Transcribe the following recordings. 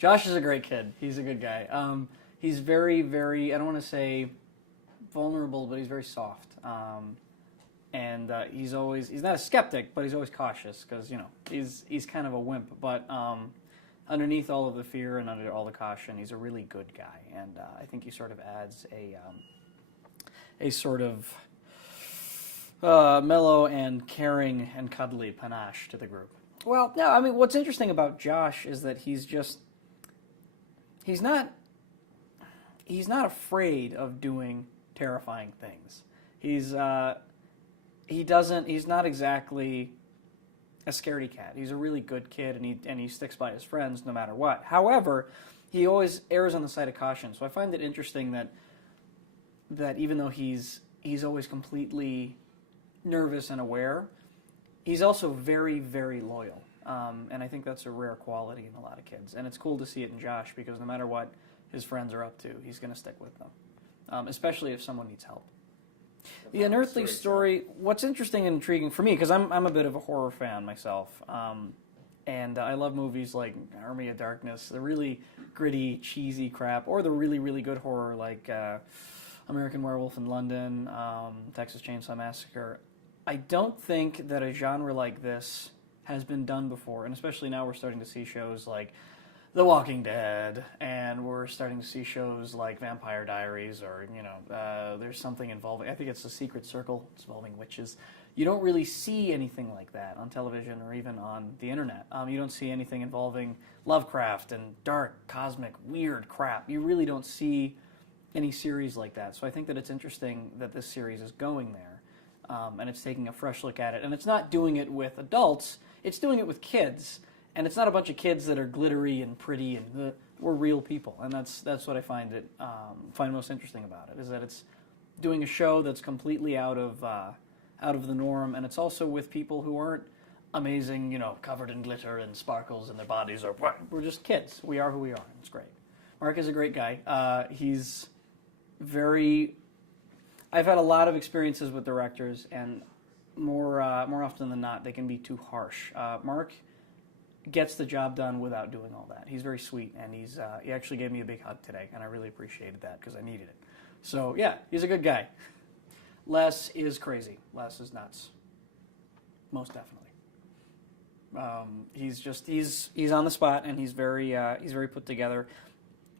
Josh is a great kid. He's a good guy. He's very, very, I don't want to say vulnerable, but he's very soft. And he's not a skeptic, but he's always cautious because, he's kind of a wimp. But underneath all of the fear and under all the caution, he's a really good guy. And I think he sort of adds a sort of mellow and caring and cuddly panache to the group. Well, no, I mean, what's interesting about Josh is that he's not afraid of doing terrifying things. He's not exactly a scaredy cat. He's a really good kid, and he sticks by his friends no matter what. However, he always errs on the side of caution. So I find it interesting that even though he's always completely nervous and aware, he's also very, very loyal. And I think that's a rare quality in a lot of kids. And it's cool to see it in Josh because no matter what his friends are up to, he's going to stick with them, especially if someone needs help. The Unearthly story, what's interesting and intriguing for me, because I'm a bit of a horror fan myself, and I love movies like Army of Darkness, the really gritty, cheesy crap, or the really, really good horror like American Werewolf in London, Texas Chainsaw Massacre. I don't think that a genre like this has been done before, and especially now we're starting to see shows like The Walking Dead, and we're starting to see shows like Vampire Diaries, or, there's something involving, I think it's The Secret Circle, it's involving witches. You don't really see anything like that on television or even on the internet. You don't see anything involving Lovecraft and dark, cosmic, weird crap. You really don't see any series like that. So I think that it's interesting that this series is going there, and it's taking a fresh look at it. And it's not doing it with adults, it's doing it with kids. And it's not a bunch of kids that are glittery and pretty, and we're real people, and that's what I find most interesting about it, is that it's doing a show that's completely out of the norm, and it's also with people who aren't amazing, covered in glitter and sparkles in their bodies, or we're just kids. We are who we are, and it's great. Mark is a great guy. He's very. I've had a lot of experiences with directors, and more often than not, they can be too harsh. Mark gets the job done without doing all that. He's very sweet, and he actually gave me a big hug today, and I really appreciated that because I needed it. So yeah, he's a good guy. Les is crazy. Les is nuts. Most definitely. He's on the spot, and he's very put together.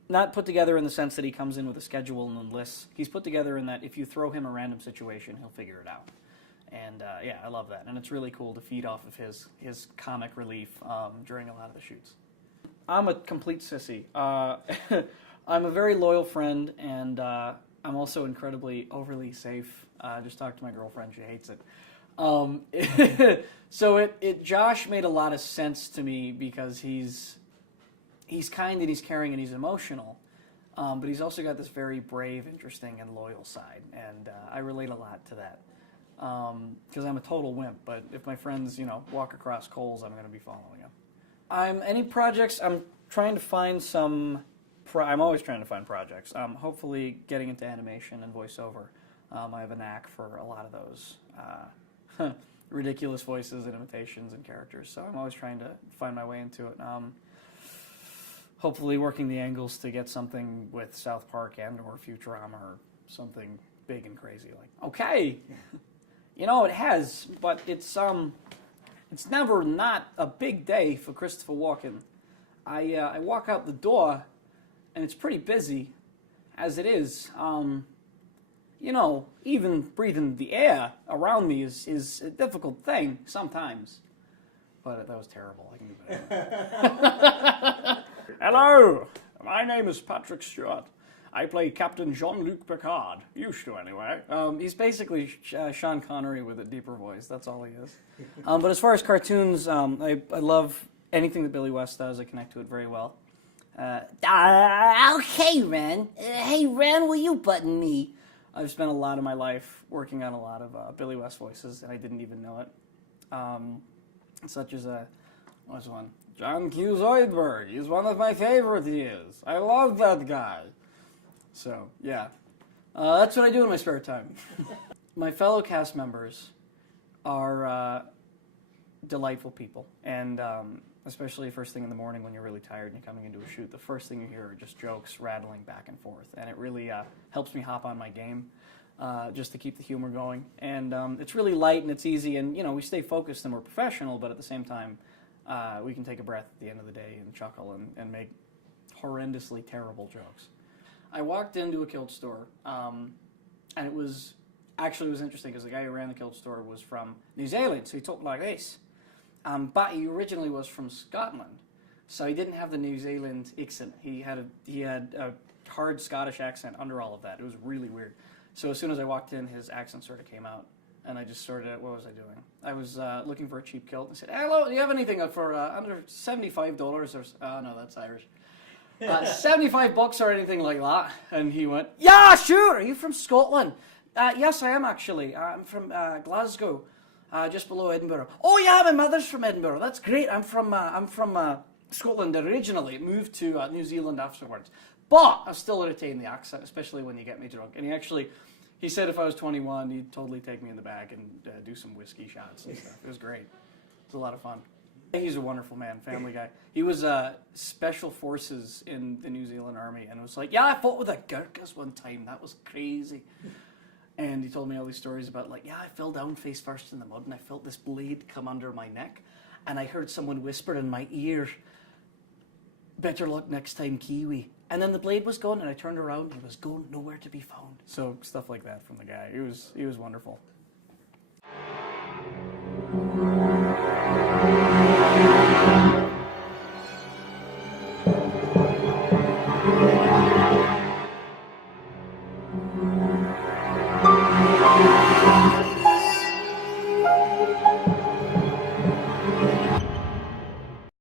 Not put together in the sense that he comes in with a schedule and enlists. He's put together in that if you throw him a random situation, he'll figure it out. And I love that. And it's really cool to feed off of his comic relief during a lot of the shoots. I'm a complete sissy. I'm a very loyal friend, and I'm also incredibly overly safe. I just talked to my girlfriend. She hates it. So Josh made a lot of sense to me because he's kind and he's caring and he's emotional. But he's also got this very brave, interesting, and loyal side. And I relate a lot to that. Because I'm a total wimp, but if my friends, walk across coals, I'm going to be following them. Any projects, I'm trying to find some, I'm always trying to find projects. Hopefully getting into animation and voiceover. I have a knack for a lot of those ridiculous voices and imitations and characters, so I'm always trying to find my way into it. Hopefully working the angles to get something with South Park and or Futurama or something big and crazy like, okay! It has, but it's never not a big day for Christopher Walken. I walk out the door, and it's pretty busy, as it is. Even breathing the air around me is a difficult thing sometimes. But that was terrible. I can do better. Hello, my name is Patrick Stewart. I play Captain Jean-Luc Picard. Used to, anyway. He's basically Sean Connery with a deeper voice. That's all he is. But as far as cartoons, I love anything that Billy West does. I connect to it very well. Okay, Ren. Hey, Ren, will you button me? I've spent a lot of my life working on a lot of Billy West voices, and I didn't even know it. Such as what's one? John Q. Zoidberg. He's one of my favorite years. I love that guy. So, yeah. That's what I do in my spare time. My fellow cast members are delightful people, and especially first thing in the morning when you're really tired and you're coming into a shoot, the first thing you hear are just jokes rattling back and forth, and it really helps me hop on my game just to keep the humor going. And it's really light and it's easy, and we stay focused and we're professional, but at the same time we can take a breath at the end of the day and chuckle and make horrendously terrible jokes. I walked into a kilt store, and it was interesting because the guy who ran the kilt store was from New Zealand, so he talked like this. But he originally was from Scotland, so he didn't have the New Zealand accent. He had a hard Scottish accent under all of that. It was really weird. So as soon as I walked in, his accent sort of came out, and I just what was I doing? I was looking for a cheap kilt and said, "Hello, do you have anything for under $75 or? Oh no, that's Irish. $75 or anything like that?" And he went, "Yeah, sure. Are you from Scotland?" Yes, I am actually. I'm from Glasgow, just below Edinburgh. Oh yeah, my mother's from Edinburgh. That's great. I'm from Scotland originally. Moved to New Zealand afterwards, but I still retain the accent, especially when you get me drunk. And he said if I was 21, he'd totally take me in the bag and do some whiskey shots and stuff. It was great. It was a lot of fun. He's a wonderful man, family guy. He was special forces in the New Zealand Army, and it was like, yeah, I fought with the Gurkhas one time. That was crazy. And he told me all these stories about I fell down face first in the mud, and I felt this blade come under my neck, and I heard someone whisper in my ear, "Better luck next time, Kiwi." And then the blade was gone, and I turned around, and he was gone, nowhere to be found. So stuff like that from the guy. He was wonderful.